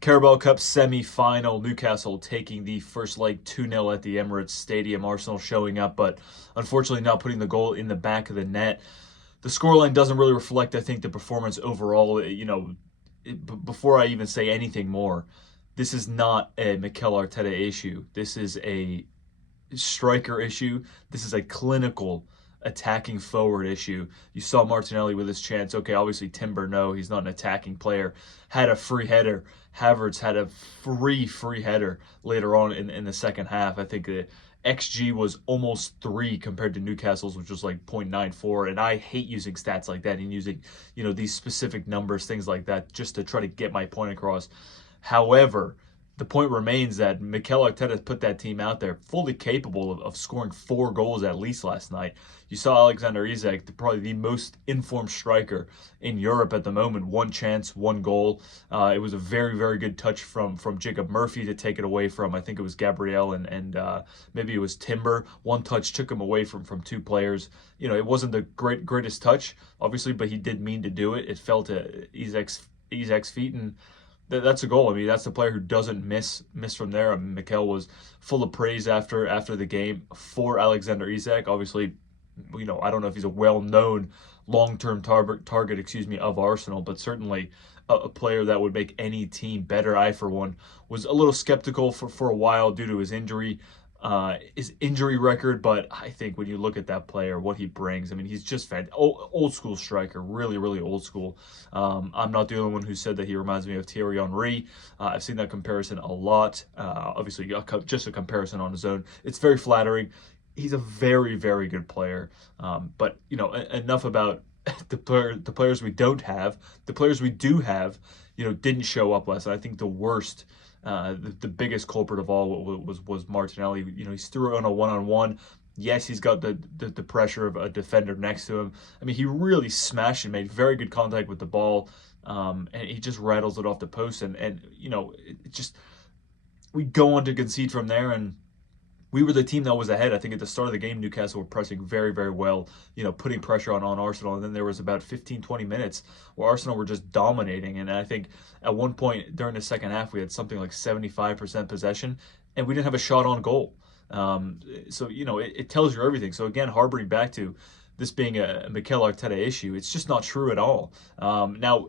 Carabao Cup semi-final, Newcastle taking the first leg 2-0 at the Emirates Stadium. Arsenal showing up, but unfortunately not putting the goal in the back of the net. The scoreline doesn't really reflect, I think, the performance overall. Before I even say anything more, this is not a Mikel Arteta issue. This is a striker issue. This is a clinical attacking forward issue. You saw Martinelli with his chance. Okay, obviously Timber, no, he's not an attacking player. Had a free header. Havertz had a free header later on in the second half. I think the XG was almost 3 compared to Newcastle's, which was like 0.94. And I hate using stats like that and using, these specific numbers, things like that, just to try to get my point across. However, the point remains that Mikel Arteta put that team out there fully capable of scoring 4 goals at least last night. You saw Alexander Isak, probably the most informed striker in Europe at the moment. 1 chance, 1 goal. It was a very, very good touch from Jacob Murphy to take it away from, I think it was Gabriel and maybe it was Timber. 1 touch took him away from 2 players. It wasn't the greatest touch, obviously, but he did mean to do it. It fell to Isak's feet, and that's a goal. I mean, that's the player who doesn't miss from there. I mean, Mikel was full of praise after the game for Alexander Isak. Obviously, I don't know if he's a well-known long-term target, of Arsenal, but certainly a player that would make any team better. I, for one, was a little skeptical for a while due to his injury record, but I think when you look at that player, what he brings, I mean, he's just old school striker, really, really old school. I'm not the only one who said that he reminds me of Thierry Henry. I've seen that comparison a lot. Obviously, just a comparison on his own. It's very flattering. He's a very, very good player. But enough about the players we don't have. The players we do have, didn't show up last night. I think the worst. The biggest culprit of all was Martinelli. He's through on a one-on-one. Yes, he's got the pressure of a defender next to him. I mean, he really smashed and made very good contact with the ball, and he just rattles it off the post. And it just, we go on to concede from there, and we were the team that was ahead. I think at the start of the game, Newcastle were pressing very, very well, putting pressure on Arsenal. And then there was about 15, 20 minutes where Arsenal were just dominating. And I think at one point during the second half, we had something like 75% possession, and we didn't have a shot on goal. So, it tells you everything. So, again, harboring back to this being a Mikel Arteta issue, it's just not true at all. Now,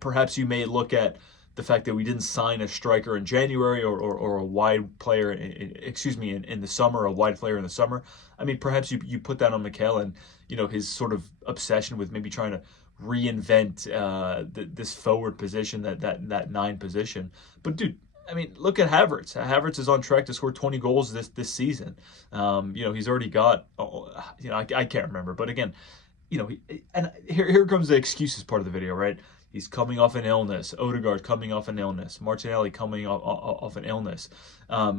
perhaps you may look at the fact that we didn't sign a striker in January or a wide player, in the summer, a wide player in the summer. I mean, perhaps you put that on Mikel and, his sort of obsession with maybe trying to reinvent this forward position, that 9 position. But, dude, I mean, look at Havertz. Havertz is on track to score 20 goals this season. He's already got, I can't remember. But, again, and here comes the excuses part of the video, right? He's coming off an illness. Odegaard coming off an illness. Martinelli coming off an illness. I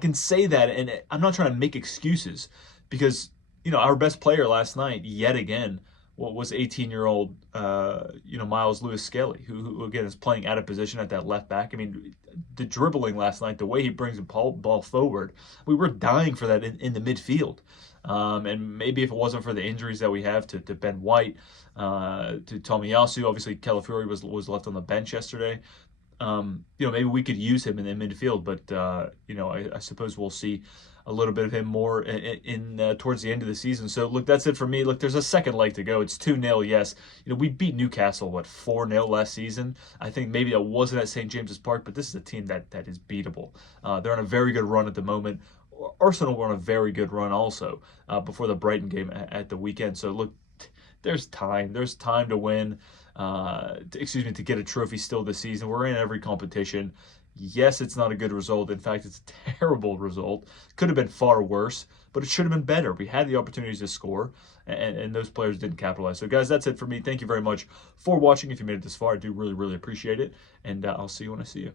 can say that, and I'm not trying to make excuses because, our best player last night, yet again, was 18-year-old, Miles Lewis-Skelly, who again is playing out of position at that left back. I mean, the dribbling last night, the way he brings the ball forward, we were dying for that in the midfield. And maybe if it wasn't for the injuries that we have to Ben White, to Tomiyasu, obviously Calafiori was left on the bench yesterday. Maybe we could use him in the midfield, but I suppose we'll see a little bit of him more in towards the end of the season. So look, that's it for me. Look, there's a second leg to go. It's 2-0, yes. We beat Newcastle 4-0 last season. I think maybe that wasn't at St. James's Park, but this is a team that is beatable. They're on a very good run at the moment. Arsenal were on a very good run also before the Brighton game at the weekend. So look, there's time. There's time to win. To get a trophy still this season. We're in every competition. Yes, it's not a good result. In fact, it's a terrible result. Could have been far worse, but it should have been better. We had the opportunities to score, and those players didn't capitalize. So, guys, that's it for me. Thank you very much for watching. If you made it this far, I do really, really appreciate it, and I'll see you when I see you.